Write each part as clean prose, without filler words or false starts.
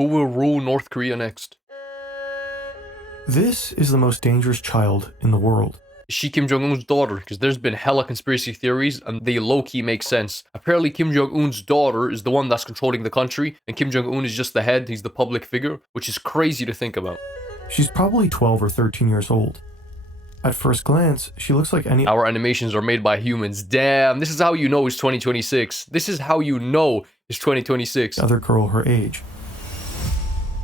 Who will rule North Korea next? This is the most dangerous child in the world. Is she Kim Jong-un's daughter? Because there's been hella conspiracy theories, and they low-key make sense. Apparently, Kim Jong-un's daughter is the one that's controlling the country, and Kim Jong-un is just the head, he's the public figure, which is crazy to think about. She's probably 12 or 13 years old. At first glance, she looks like any... Our animations are made by humans. Damn, this is how you know it's 2026. This is how you know it's 2026. ...other girl her age.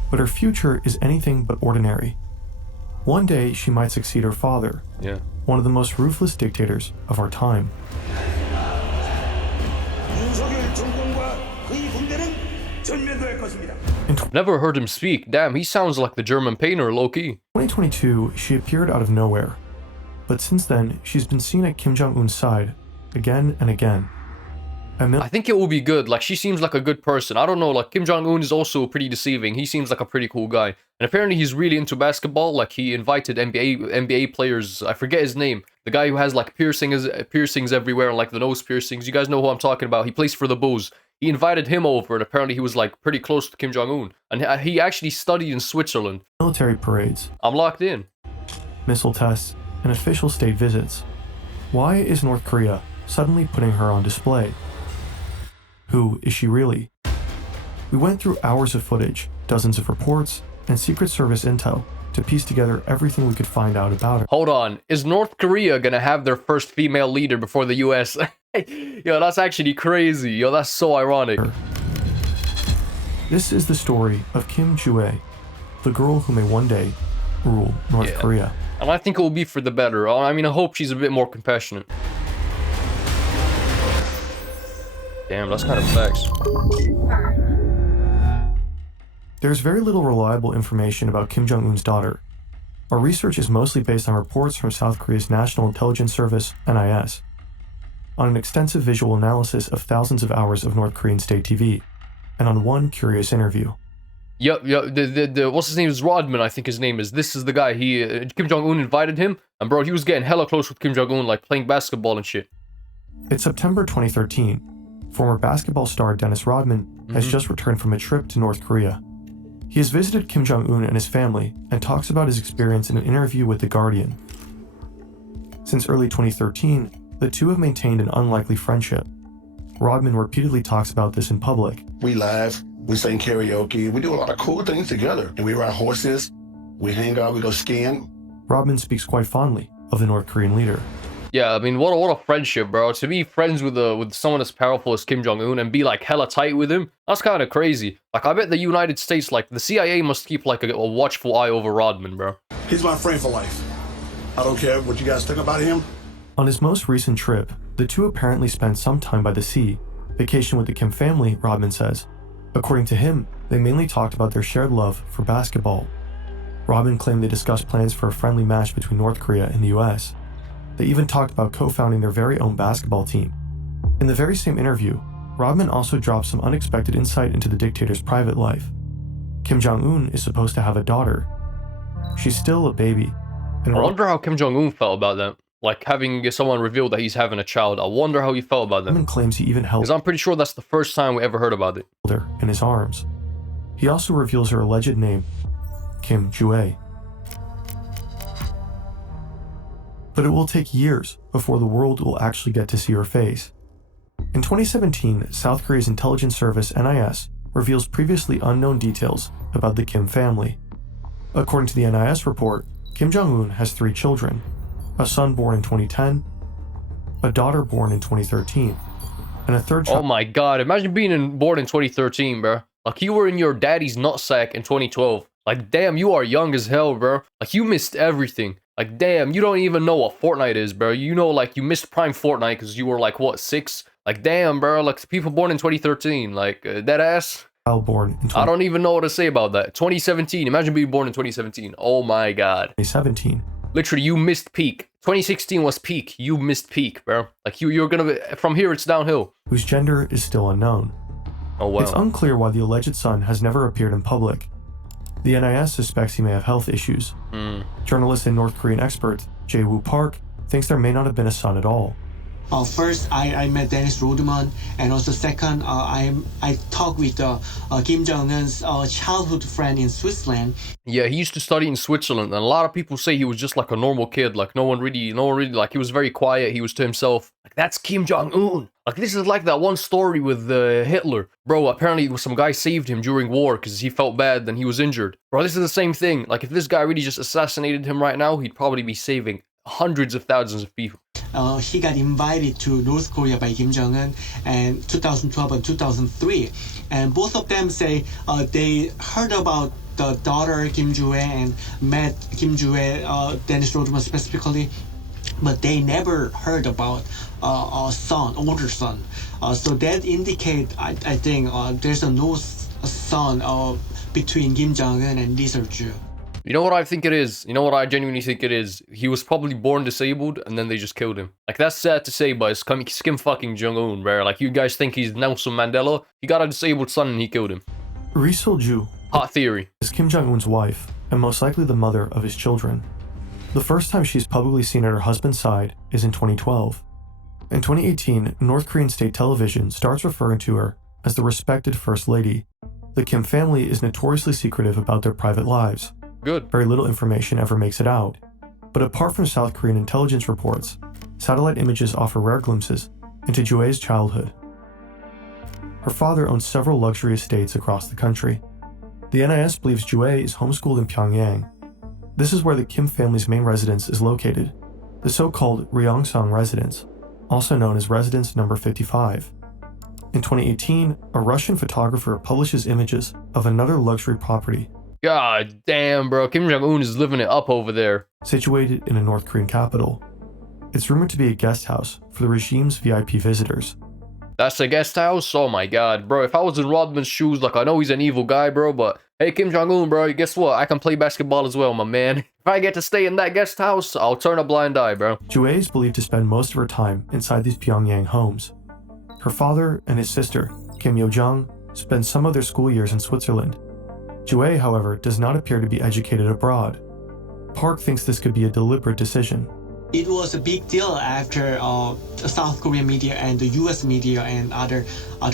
But her future is anything but ordinary. One day, she might succeed her father. Yeah. One of the most ruthless dictators of our time. Never heard him speak. Damn, he sounds like the German painter, low-key. In 2022, she appeared out of nowhere. But since then, she's been seen at Kim Jong-un's side again and again. I think it will be good. Like, she seems like a good person. I don't know, like, Kim Jong-un is also pretty deceiving. He seems like a pretty cool guy. And apparently he's really into basketball. Like, he invited NBA players. I forget his name. The guy who has, like, piercings everywhere and, like, the nose piercings. You guys know who I'm talking about. He plays for the Bulls. He invited him over, and apparently he was, like, pretty close to Kim Jong-un. And he actually studied in Switzerland. Military parades. I'm locked in. Missile tests and official state visits. Why is North Korea suddenly putting her on display? Who is she really? We went through hours of footage, dozens of reports, and Secret Service intel to piece together everything we could find out about her. Hold on, is North Korea gonna have their first female leader before the US? Yo, that's actually crazy. Yo, that's so ironic. This is the story of Kim Joo-ae, the girl who may one day rule North Korea. And I think it will be for the better. I mean, I hope she's a bit more compassionate. Damn, that's kind of facts. There's very little reliable information about Kim Jong-un's daughter. Our research is mostly based on reports from South Korea's National Intelligence Service, NIS, on an extensive visual analysis of thousands of hours of North Korean state TV, and on one curious interview. Yep, what's his name is Rodman, I think his name is. This is the guy, Kim Jong-un invited him, and bro, he was getting hella close with Kim Jong-un, like playing basketball and shit. It's September 2013. Former basketball star Dennis Rodman has just returned from a trip to North Korea. He has visited Kim Jong-un and his family and talks about his experience in an interview with The Guardian. Since early 2013, the two have maintained an unlikely friendship. Rodman repeatedly talks about this in public. We laugh, we sing karaoke, we do a lot of cool things together. And we ride horses, we hang out, we go skiing. Rodman speaks quite fondly of the North Korean leader. Yeah, I mean, what a friendship, bro. To be friends with someone as powerful as Kim Jong-un and be, like, hella tight with him, that's kind of crazy. Like, I bet the United States, like, the CIA must keep, like, a watchful eye over Rodman, bro. He's my friend for life. I don't care what you guys think about him. On his most recent trip, the two apparently spent some time by the sea, vacation with the Kim family, Rodman says. According to him, they mainly talked about their shared love for basketball. Rodman claimed they discussed plans for a friendly match between North Korea and the US. They even talked about co-founding their very own basketball team. In the very same interview, Rodman also dropped some unexpected insight into the dictator's private life. Kim Jong-un is supposed to have a daughter. She's still a baby. And I wonder how Kim Jong-un felt about that. Like, having someone reveal that he's having a child. I wonder how he felt about that. Rodman claims he even held because I'm pretty sure that's the first time we ever heard about it. her in his arms. He also reveals her alleged name, Kim Joo-ae. But it will take years before the world will actually get to see her face. In 2017, South Korea's intelligence service NIS reveals previously unknown details about the Kim family. According to the NIS report, Kim Jong-un has 3 children, a son born in 2010, a daughter born in 2013, and a third child. Oh my god, imagine being born in 2013, bro. Like, you were in your daddy's nutsack in 2012. Like, damn, you are young as hell, bro. Like, you missed everything. Like, damn, you don't even know what Fortnite is, bro. You know, like, you missed Prime Fortnite because you were, like, what, 6? Like, damn, bro. Like, people born in 2013. Like, that ass. Born in I don't even know what to say about that. 2017. Imagine being born in 2017. Oh, my God. 2017. Literally, you missed peak. 2016 was peak. You missed peak, bro. Like, you're gonna be... From here, it's downhill. Whose gender is still unknown. Oh, wow. It's unclear why the alleged son has never appeared in public. The NIS suspects he may have health issues. Journalist and North Korean expert Jae-woo Park thinks there may not have been a son at all. First, I met Dennis Rodman, and also second, I talked with Kim Jong Un's childhood friend in Switzerland. Yeah, he used to study in Switzerland, and a lot of people say he was just like a normal kid. Like no one really, like he was very quiet. He was to himself. Like that's Kim Jong Un. Like this is like that one story with Hitler, bro. Apparently, some guy saved him during war because he felt bad, then he was injured. Bro, this is the same thing. Like if this guy really just assassinated him right now, he'd probably be saving hundreds of thousands of people. He got invited to North Korea by Kim Jong Un in 2012 and 2003, and both of them say they heard about the daughter Kim Joo-ae and met Kim Joo-ae, Dennis Rodman specifically, but they never heard about a son, older son. So that indicate, I think, there's no son between Kim Jong Un and Lee Seol-ju. You know what I think it is? You know what I genuinely think it is? He was probably born disabled and then they just killed him. Like, that's sad to say, but it's Kim fucking Jong-un, bro. Like, you guys think he's Nelson Mandela? He got a disabled son and he killed him. Ri Seol-ju Hot theory. is Kim Jong-un's wife and most likely the mother of his children. The first time she's publicly seen at her husband's side is in 2012. In 2018, North Korean state television starts referring to her as the respected First Lady. The Kim family is notoriously secretive about their private lives. Good. Very little information ever makes it out. But apart from South Korean intelligence reports, satellite images offer rare glimpses into Joo-ae's childhood. Her father owns several luxury estates across the country. The NIS believes Joo-ae is homeschooled in Pyongyang. This is where the Kim family's main residence is located, the so-called Ryongsong residence, also known as Residence Number 55. In 2018, a Russian photographer publishes images of another luxury property God damn, bro. Kim Jong-un is living it up over there. situated in a North Korean capital. It's rumored to be a guest house for the regime's VIP visitors. That's a guest house? Oh my god, bro. If I was in Rodman's shoes, like, I know he's an evil guy, bro, but hey, Kim Jong-un, bro, guess what? I can play basketball as well, my man. If I get to stay in that guest house, I'll turn a blind eye, bro. Joo-ae is believed to spend most of her time inside these Pyongyang homes. Her father and his sister, Kim Yo-jung, spend some of their school years in Switzerland. Joo-ae, however, does not appear to be educated abroad. Park thinks this could be a deliberate decision. It was a big deal after the South Korean media and the U.S. media and other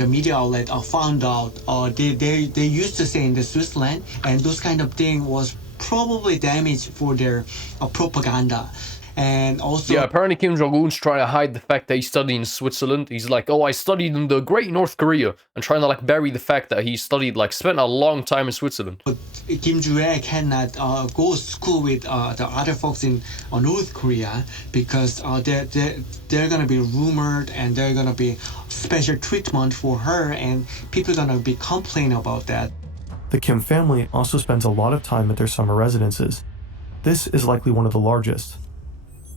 media outlets found out. They used to say in the Switzerland, and those kind of thing was probably damage for their propaganda. And also, Yeah, apparently Kim Jong-un's trying to hide the fact that he studied in Switzerland. He's like, oh, I studied in the great North Korea, and trying to like bury the fact that he studied, like, spent a long time in Switzerland. but Kim Joo-ae cannot go to school with the other folks in North Korea because they're gonna be rumored and they're gonna be special treatment for her, and people gonna be complaining about that. The Kim family also spends a lot of time at their summer residences. This is likely one of the largest.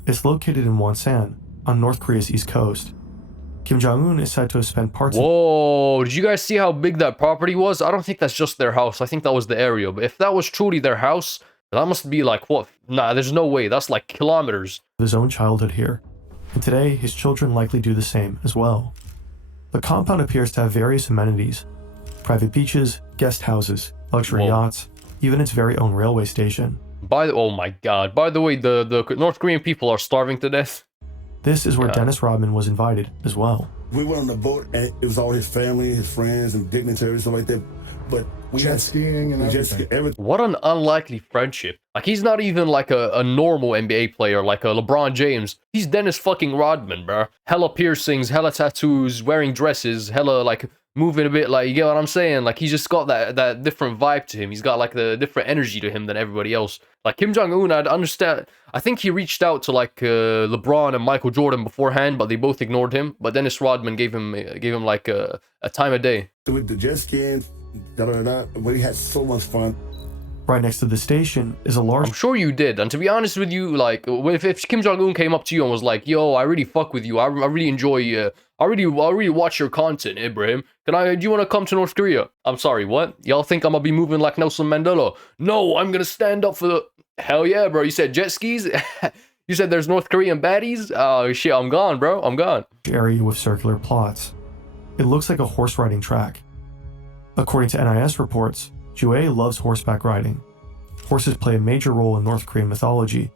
It's located in Wonsan, on North Korea's east coast. Kim Jong-un is said to have spent parts of Whoa, did you guys see how big that property was? I don't think that's just their house. I think that was the area. But if that was truly their house, that must be like, what? Nah, there's no way. That's like kilometers. his own childhood here, and today his children likely do the same as well. The compound appears to have various amenities: private beaches, guest houses, luxury Whoa. yachts, even its very own railway station. Oh my god. By the way, the North Korean people are starving to death. This is where Yeah. Dennis Rodman was invited as well. We went on the boat, and it was all his family, his friends, and dignitaries, stuff like that. But we Jet had skiing and everything. everything. What an unlikely friendship. Like, he's not even like a normal NBA player, like a LeBron James. He's Dennis fucking Rodman, bro. Hella piercings, hella tattoos, wearing dresses, hella like moving a bit, like, you get what I'm saying? Like, he's just got that different vibe to him. He's got like the different energy to him than everybody else. Like, Kim Jong-un, I'd understand. I think he reached out to like LeBron and Michael Jordan beforehand, but they both ignored him. But Dennis Rodman gave him like a time of day. With the jet skiing, we had so much fun. Right next to the station is a large I'm sure you did. And to be honest with you, like, if Kim Jong-un came up to you and was like, yo, I really fuck with you. I really enjoy, I really watch your content, Ibrahim. Do you want to come to North Korea? I'm sorry, what? Y'all think I'm gonna be moving like Nelson Mandela? No, I'm gonna stand up for the... Hell yeah, bro. You said jet skis? You said there's North Korean baddies? Oh, shit, I'm gone, bro. I'm gone. area with circular plots. It looks like a horse riding track. According to NIS reports, Joo-ae loves horseback riding. Horses play a major role in North Korean mythology.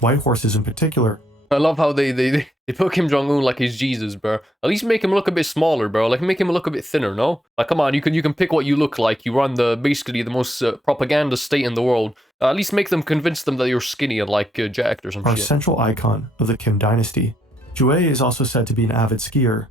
White horses in particular I love how they put Kim Jong-un like he's Jesus, bro. At least make him look a bit smaller, bro. Like, make him look a bit thinner, no? Like, come on, you can pick what you look like. You run basically the most propaganda state in the world. At least convince them that you're skinny and like jacked or some Our shit. central icon of the Kim dynasty. Jue is also said to be an avid skier.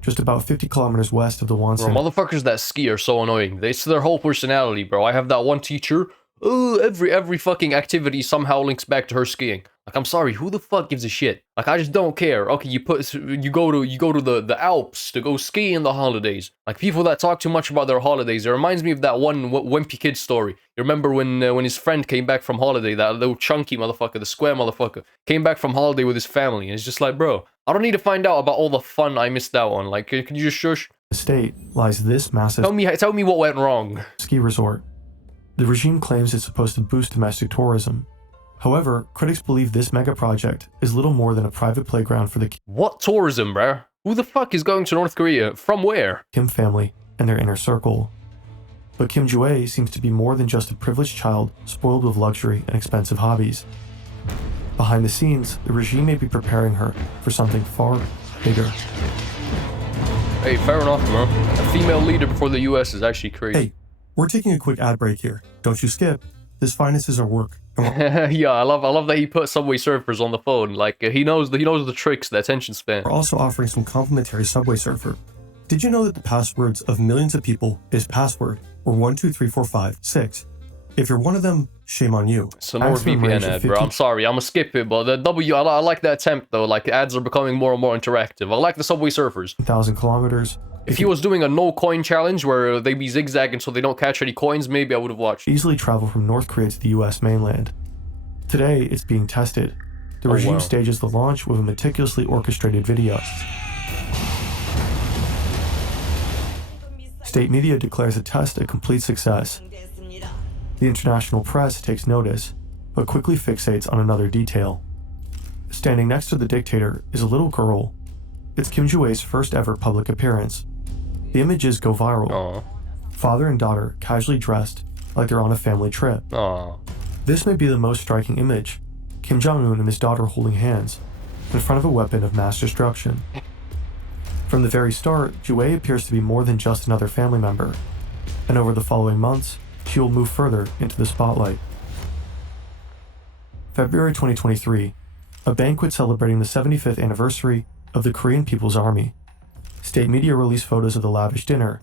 Just about 50 kilometers west of the Bro, Wonsan. motherfuckers that ski are so annoying. It's their whole personality, bro. I have that one teacher. Every fucking activity somehow links back to her skiing. Like, I'm sorry, who the fuck gives a shit? Like, I just don't care. Okay, you go to the Alps to go ski in the holidays. Like, people that talk too much about their holidays. It reminds me of that one wimpy kid story. You remember when his friend came back from holiday, that little chunky motherfucker, the square motherfucker, came back from holiday with his family, and it's just like, bro, I don't need to find out about all the fun I missed out on. Like, can you just shush? The state lies this massive Tell me what went wrong. ski resort. The regime claims it's supposed to boost domestic tourism. However, critics believe this mega project is little more than a private playground for the What tourism, bruh? Who the fuck is going to North Korea? From where? Kim family and their inner circle. But Kim Jue seems to be more than just a privileged child spoiled with luxury and expensive hobbies. Behind the scenes, the regime may be preparing her for something far bigger. Hey, fair enough, bro. A female leader before the US is actually crazy. Hey, we're taking a quick ad break here. Don't you skip. This finances our work. Yeah, I love that he put Subway Surfers on the phone. Like, he knows the tricks, the attention span. We're also offering some complimentary Subway Surfer. Did you know that the passwords of millions of people is password, or 12345 If you're one of them, shame on you. It's a Maximum range NordVPN of ad, bro. 50 I'm sorry, I'm gonna skip it, but I like the attempt though. Like, ads are becoming more and more interactive. I like the Subway Surfers. 1,000 kilometers. If he was doing a no coin challenge where they be zigzagging so they don't catch any coins, maybe I would have watched. Easily travel from North Korea to the US mainland. Today, it's being tested. The regime stages the launch with a meticulously orchestrated video. State media declares the test a complete success. The international press takes notice, but quickly fixates on another detail. Standing next to the dictator is a little girl. It's Kim Jue's first ever public appearance. The images go viral. Aww. Father and daughter casually dressed like they're on a family trip. Aww. This may be the most striking image. Kim Jong-un and his daughter holding hands in front of a weapon of mass destruction. From the very start, Jue appears to be more than just another family member, and over the following months, she will move further into the spotlight. February 2023, a banquet celebrating the 75th anniversary of the Korean People's Army. State media released photos of the lavish dinner.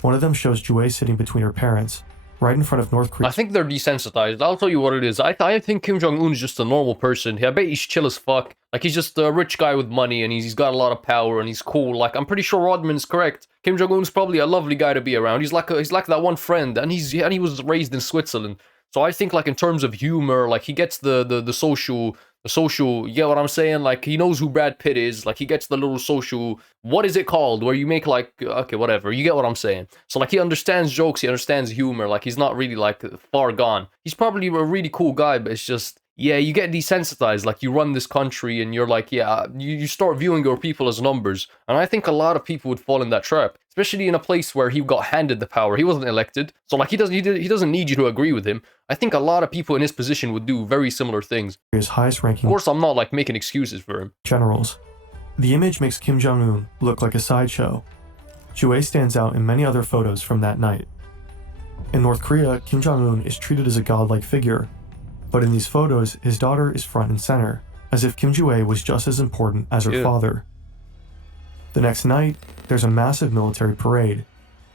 One of them shows Jue sitting between her parents, right in front of North Korea. I think they're desensitized. I'll tell you what it is. I think Kim Jong-un's just a normal person. I bet he's chill as fuck. Like, he's just a rich guy with money, and he's got a lot of power, and he's cool. Like, I'm pretty sure Rodman's correct. Kim Jong-un's probably a lovely guy to be around. He's like that one friend, and he was raised in Switzerland. So I think, like, in terms of humor, like, he gets the social, you get what I'm saying? Like, he knows who Brad Pitt is. Like, he gets the little social, what is it called? Where you make, like, okay, whatever. You get what I'm saying. So, like, he understands jokes, he understands humor. Like, he's not really, like, far gone. He's probably a really cool guy, but it's just, yeah, you get desensitized. Like, you run this country and you're like, yeah, you start viewing your people as numbers. And I think a lot of people would fall in that trap, especially in a place where he got handed the power. He wasn't elected. So, like, he doesn't need you to agree with him. I think a lot of people in his position would do very similar things. His highest ranking. Of course, I'm not, like, making excuses for him. Generals. The image makes Kim Jong-un look like a sideshow. Jue stands out in many other photos from that night. In North Korea, Kim Jong-un is treated as a godlike figure, but in these photos, his daughter is front and center, as if Kim Jue was just as important as her father. The next night, there's a massive military parade.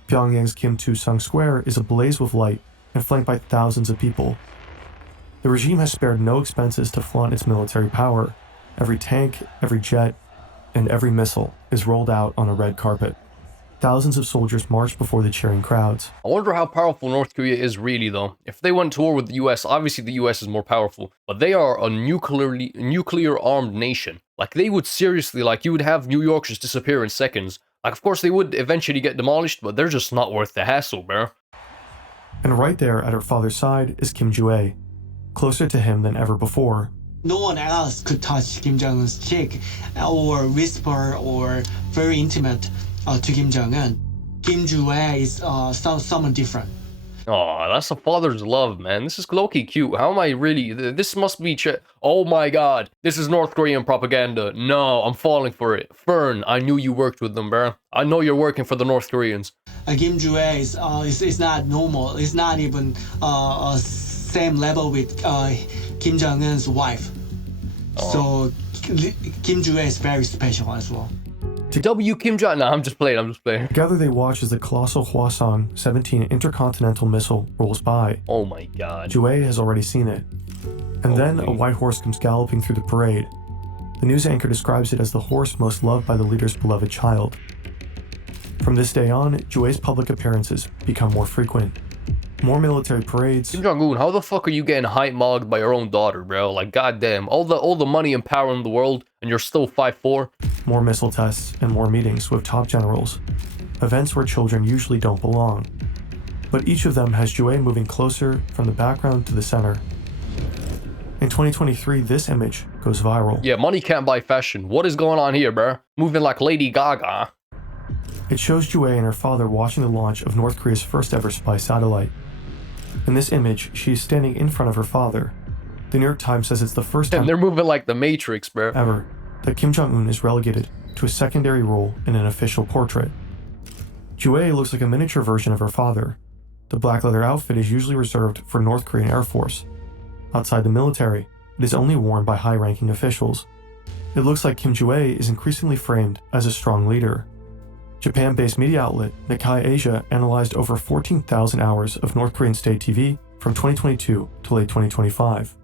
Pyongyang's Kim Il-sung Square is ablaze with light and flanked by thousands of people. The regime has spared no expenses to flaunt its military power. Every tank, every jet, and every missile is rolled out on a red carpet. Thousands of soldiers march before the cheering crowds. I wonder how powerful North Korea is really, though. If they went to war with the US, obviously the US is more powerful, but they are a nuclear-armed nation. Like, they would seriously, like, you would have New York just disappear in seconds. Like, of course, they would eventually get demolished, but they're just not worth the hassle, bro. And right there at her father's side is Kim Jue, closer to him than ever before. No one else could touch Kim Jong-un's cheek or whisper or very intimate to Kim Jong-un. Kim Jue is someone different. Oh, that's a father's love, man. This is low-key cute. How am I really... This must be... Oh my god. This is North Korean propaganda. No, I'm falling for it. Fern, I knew you worked with them, bro. I know you're working for the North Koreans. Kim Joo-ae is not normal. It's not even same level with Kim Jong-un's wife. So Kim Joo-ae is very special as well. W. Kim Jong... Nah, I'm just playing. Together they watch as the colossal Hwasong-17 intercontinental missile rolls by. Oh my god. Joo-ae has already seen it. And then a white horse comes galloping through the parade. The news anchor describes it as the horse most loved by the leader's beloved child. From this day on, Joo-ae's public appearances become more frequent. More military parades. Kim Jong-un, how the fuck are you getting hype-mogged by your own daughter, bro? Like, goddamn. All the money and power in the world, and you're still 5'4"? More missile tests and more meetings with top generals. Events where children usually don't belong. But each of them has Joo-ae moving closer from the background to the center. In 2023, this image goes viral. Yeah, money can't buy fashion. What is going on here, bro? Moving like Lady Gaga. It shows Joo-ae and her father watching the launch of North Korea's first ever spy satellite. In this image, she is standing in front of her father. The New York Times says it's the first time And they're moving like the Matrix, bro. ever that Kim Jong-un is relegated to a secondary role in an official portrait. Joo-ae looks like a miniature version of her father. The black leather outfit is usually reserved for North Korean Air Force. Outside the military, it is only worn by high-ranking officials. It looks like Kim Joo-ae is increasingly framed as a strong leader. Japan-based media outlet Nikkei Asia analyzed over 14,000 hours of North Korean state TV from 2022 to late 2025.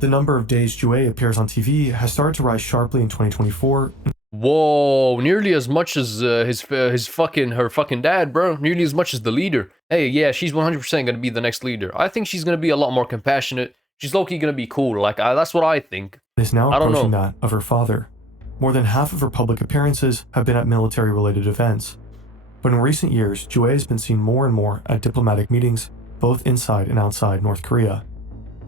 The number of days Joo-ae appears on TV has started to rise sharply in 2024. Whoa, nearly as much as her fucking dad, bro. Nearly as much as the leader. Hey, yeah, she's 100% gonna be the next leader. I think she's gonna be a lot more compassionate. She's low-key gonna be cool. Like, that's what I think. Is now I don't approaching know. that of her father. More than half of her public appearances have been at military-related events. But in recent years, Joo-ae has been seen more and more at diplomatic meetings, both inside and outside North Korea.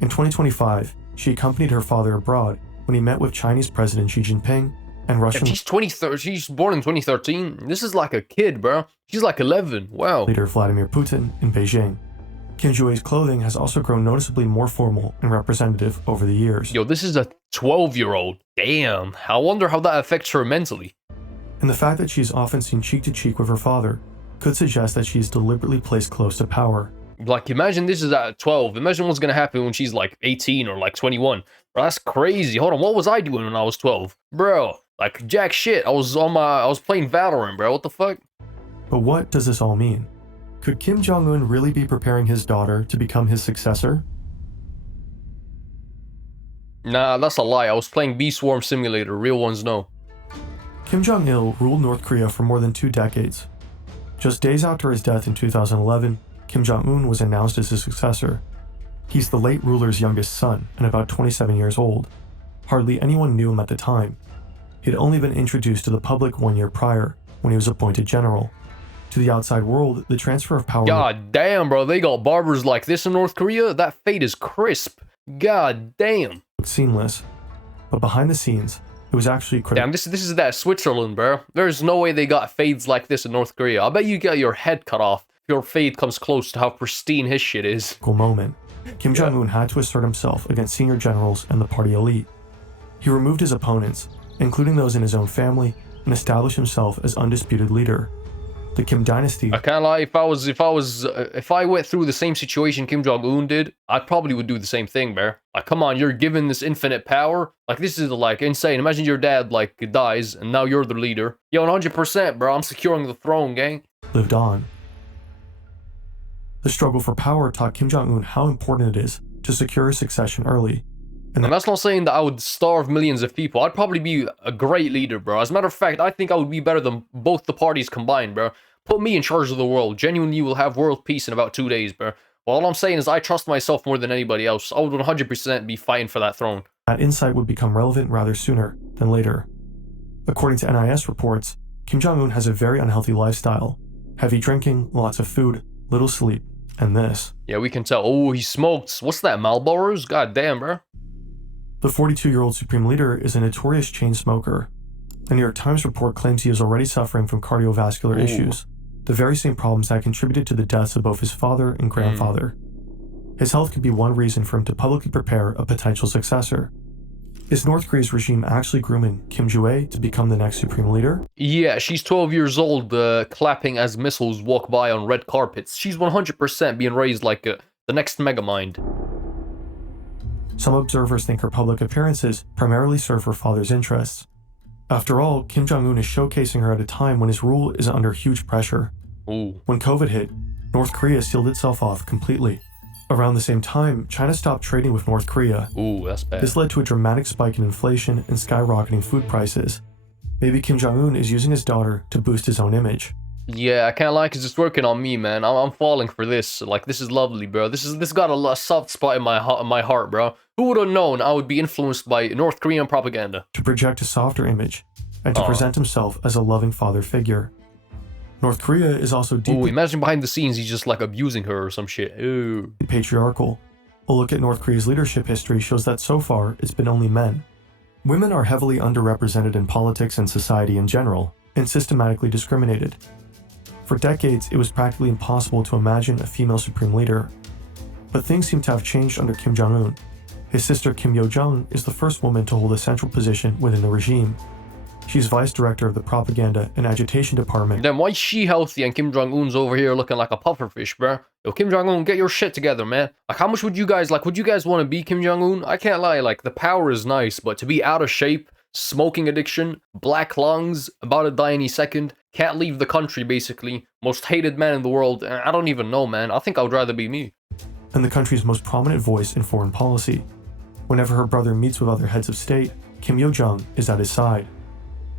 In 2025, she accompanied her father abroad when he met with Chinese President Xi Jinping and Russian She's born in 2013. This is like a kid, bro. She's like 11. Wow. leader Vladimir Putin in Beijing. Kim Joo-ae's clothing has also grown noticeably more formal and representative over the years. Yo, this is a 12-year-old. Damn. I wonder how that affects her mentally. And the fact that she is often seen cheek to cheek with her father could suggest that she is deliberately placed close to power. Like, imagine this is at 12. Imagine what's gonna happen when she's like 18 or like 21. Bro, that's crazy. Hold on, what was I doing when I was 12? Bro, like jack shit. I was playing Valorant, bro. What the fuck? But what does this all mean? Could Kim Jong-un really be preparing his daughter to become his successor? Nah, that's a lie. I was playing Bee Swarm Simulator. Real ones know. Kim Jong-il ruled North Korea for more than 2 decades. Just days after his death in 2011, Kim Jong-un was announced as his successor. He's the late ruler's youngest son and about 27 years old. Hardly anyone knew him at the time. He'd only been introduced to the public 1 year prior, when he was appointed general. To the outside world, the transfer of power... God damn, bro. They got barbers like this in North Korea? That fade is crisp. God damn. looked seamless. But behind the scenes, it was actually critical. Damn, this is that Switzerland, bro. There's no way they got fades like this in North Korea. I bet you get your head cut off if your fade comes close to how pristine his shit is. Moment. Kim Jong-un had to assert himself against senior generals and the party elite. He removed his opponents, including those in his own family, and established himself as undisputed leader. The Kim dynasty... I can't lie, if I went through the same situation Kim Jong-un did, I probably would do the same thing, bro. Like, come on, you're given this infinite power. Like, this is, like, insane. Imagine your dad, like, dies, and now you're the leader. Yo, 100%, bro. I'm securing the throne, gang. lived on. The struggle for power taught Kim Jong-un how important it is to secure his succession early. And that's not saying that I would starve millions of people. I'd probably be a great leader, bro. As a matter of fact, I think I would be better than both the parties combined, bro. Put me in charge of the world. Genuinely, you will have world peace in about 2 days, bro. Well, all I'm saying is I trust myself more than anybody else. I would 100% be fighting for that throne. That insight would become relevant rather sooner than later. According to NIS reports, Kim Jong-un has a very unhealthy lifestyle. Heavy drinking, lots of food, little sleep, and this. Yeah, we can tell. Oh, he smokes. What's that, Marlboros? God damn, bro. The 42-year-old supreme leader is a notorious chain smoker. The New York Times report claims he is already suffering from cardiovascular issues. the very same problems that contributed to the deaths of both his father and grandfather. His health could be one reason for him to publicly prepare a potential successor. Is North Korea's regime actually grooming Kim Joo-ae to become the next supreme leader? Yeah, she's 12 years old, clapping as missiles walk by on red carpets. She's 100% being raised like the next megamind. Some observers think her public appearances primarily serve her father's interests. After all, Kim Jong-un is showcasing her at a time when his rule is under huge pressure. Ooh. When COVID hit, North Korea sealed itself off completely. Around the same time, China stopped trading with North Korea. Ooh, that's bad. This led to a dramatic spike in inflation and skyrocketing food prices. Maybe Kim Jong-un is using his daughter to boost his own image. Yeah, I can't lie, cause it's working on me, man. I'm falling for this. Like, this is lovely, bro. This got a soft spot in my heart, bro. Who would have known I would be influenced by North Korean propaganda? To project a softer image, and to present himself as a loving father figure. North Korea is also deeply Ooh, imagine behind the scenes he's just like abusing her or some shit. Ooh. patriarchal. A look at North Korea's leadership history shows that so far it's been only men. Women are heavily underrepresented in politics and society in general, and systematically discriminated. For decades, it was practically impossible to imagine a female supreme leader. But things seem to have changed under Kim Jong-un. His sister Kim Yo-jong is the first woman to hold a central position within the regime. She's vice director of the propaganda and agitation department. Then why is she healthy and Kim Jong-un's over here looking like a pufferfish, bro? Yo, Kim Jong-un, get your shit together, man. Like, how much would you guys want to be Kim Jong-un? I can't lie, like, the power is nice, but to be out of shape, smoking addiction, black lungs, about to die any second, can't leave the country, basically, most hated man in the world, I don't even know, man. I think I would rather be me. And the country's most prominent voice in foreign policy. Whenever her brother meets with other heads of state, Kim Yo-jong is at his side.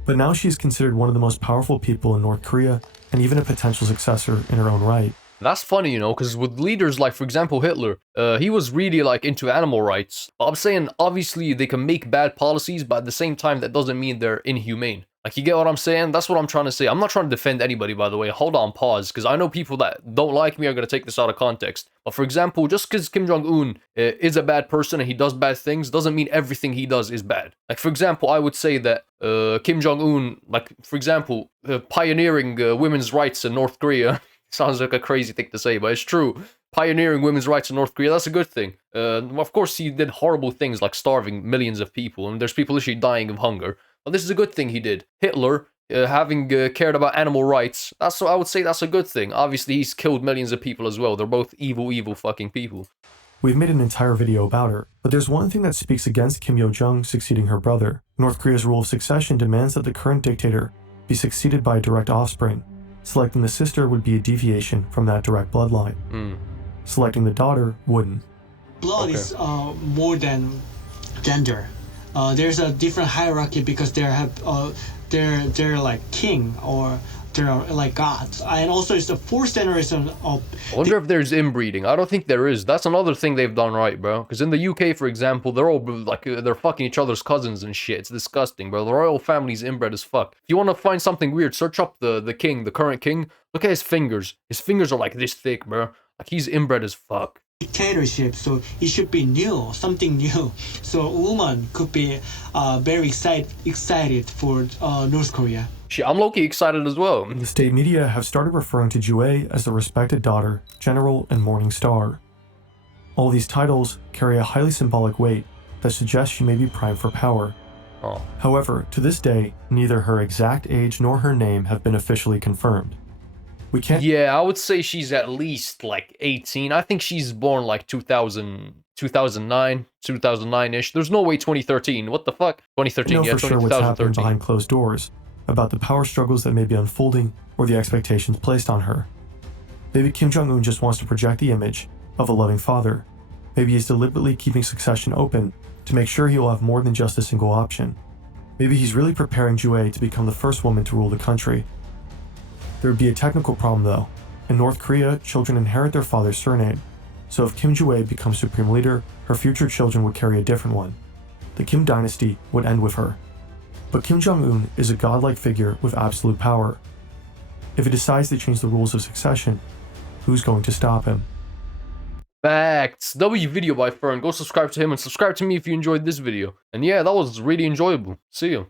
But now she is considered one of the most powerful people in North Korea, and even a potential successor in her own right. That's funny, you know, because with leaders like, for example, Hitler, he was really, like, into animal rights. I'm saying, obviously, they can make bad policies, but at the same time, that doesn't mean they're inhumane. Like, you get what I'm saying? That's what I'm trying to say. I'm not trying to defend anybody, by the way. Hold on, pause, because I know people that don't like me are going to take this out of context. But for example, just because Kim Jong-un is a bad person and he does bad things, doesn't mean everything he does is bad. Like, for example, I would say that Kim Jong-un, like, for example, pioneering women's rights in North Korea, sounds like a crazy thing to say, but it's true. Pioneering women's rights in North Korea, that's a good thing. Of course, he did horrible things like starving millions of people, and there's people literally dying of hunger. But this is a good thing he did. Hitler, having cared about animal rights, I would say that's a good thing. Obviously, he's killed millions of people as well. They're both evil, evil fucking people. We've made an entire video about her, but there's one thing that speaks against Kim Yo-jong succeeding her brother. North Korea's rule of succession demands that the current dictator be succeeded by a direct offspring. Selecting the sister would be a deviation from that direct bloodline. Selecting the daughter wouldn't. Blood is more than gender. There's a different hierarchy because they're like king or they're like gods, and also it's the fourth generation of. I wonder if there's inbreeding. I don't think there is. That's another thing they've done right, bro. Because in the UK, for example, they're all like they're fucking each other's cousins and shit. It's disgusting, bro. The royal family's inbred as fuck. If you want to find something weird, search up the king, the current king. Look at his fingers. His fingers are like this thick, bro. Like he's inbred as fuck. Dictatorship, so it should be new, something new. So a woman could be very excited for North Korea. Shit, I'm low-key excited as well. The state media have started referring to Joo-ae as the respected daughter, general, and morning star. All these titles carry a highly symbolic weight that suggests she may be primed for power. However, to this day, neither her exact age nor her name have been officially confirmed. We can't. Yeah, I would say she's at least like 18. I think she's born like 2009-ish. There's no way 2013. What the fuck? 2013, know yeah, for sure what's happening 2013. behind closed doors, about the power struggles that may be unfolding or the expectations placed on her. Maybe Kim Jong-un just wants to project the image of a loving father. Maybe he's deliberately keeping succession open to make sure he will have more than just a single option. Maybe he's really preparing Joo-ae to become the first woman to rule the country. There would be a technical problem though. In North Korea, children inherit their father's surname. So if Kim Joo-ae becomes supreme leader, her future children would carry a different one. The Kim dynasty would end with her. But Kim Jong-un is a godlike figure with absolute power. If he decides to change the rules of succession, who's going to stop him? Facts. W video by Fern. Go subscribe to him and subscribe to me if you enjoyed this video. And yeah, that was really enjoyable. See you.